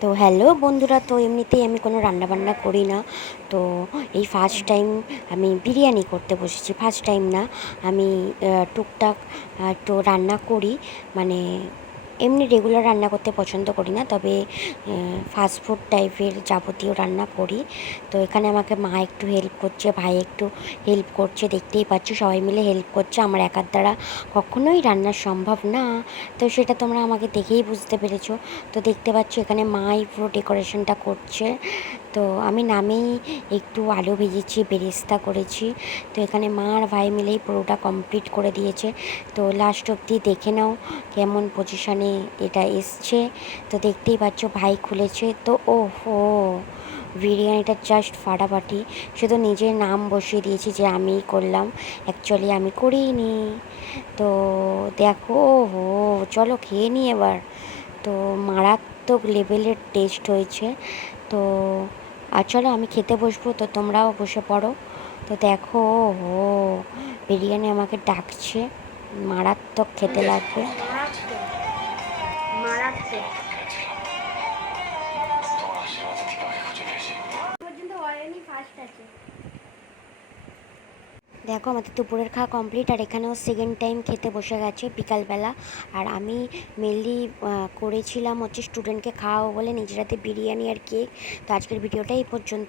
তো হ্যালো বন্ধুরা, তো এমনিতেই আমি কোনো রান্নাবান্না করি না। তো এই ফার্স্ট টাইম আমি বিরিয়ানি করতে বসেছি ফার্স্ট টাইম না। আমি টুকটাক একটু রান্না করি। মানে এমনি রেগুলার রান্না করতে পছন্দ করি না, তবে ফাস্ট ফুড টাইপের যাবতীয় রান্না করি। তো এখানে আমাকে মা একটু হেল্প করছে, ভাই একটু হেল্প করছে, দেখতেই পাচ্ছ সবাই মিলে হেল্প করছে। আমার একার দ্বারা কখনোই রান্না সম্ভব না। তো সেটা তোমরা আমাকে দেখেই বুঝতে পেরেছ। তো দেখতে পাচ্ছ এখানে মাই পুরো ডেকোরেশনটা করছে। তো আমি নামেই একটু আলু ভেজেছি, বেরেস্তা করেছি। তো এখানে মা আর ভাই মিলেই পুরোটা কমপ্লিট করে দিয়েছে। তো লাস্ট অবধি দেখে নাও কেমন পজিশনে এটা এসছে। তো দেখতেই পাচ্ছ ভাই খুলেছে। তো ও হো বিরিয়ানিটা জাস্ট ফাটাফাটি। শুধু নিজের নাম বসিয়ে দিয়েছি যে আমিই করলাম। অ্যাকচুয়ালি আমি করিনি। তো দেখো হো চলো খেয়ে নিই এবার। তো মারাত্মক লেভেলের টেস্ট হয়েছে। তো আর চলো আমি খেতে বসবো তো তোমরাও বসে পড়ো। তো দেখো ও বিরিয়ানি আমাকে ডাকছে। মারাত্মক খেতে লাগবে। মারাত্মক মারাত্মক তোমার আশীর্বাদে ঠিকভাবে খুঁজে পেয়েছি পর্যন্ত হয়নি ফার্স্ট আছে দেখো, আমাদের দুপুরের খাওয়া কমপ্লিট আর এখানেও সেকেন্ড টাইম খেতে বসে গেছে বিকালবেলা। আর আমি মেনলি করেছিলাম হচ্ছে স্টুডেন্টকে খাওয়াবো বলে, নিজের হাতে বিরিয়ানি আর কেক তো আজকের ভিডিওটা এই পর্যন্ত।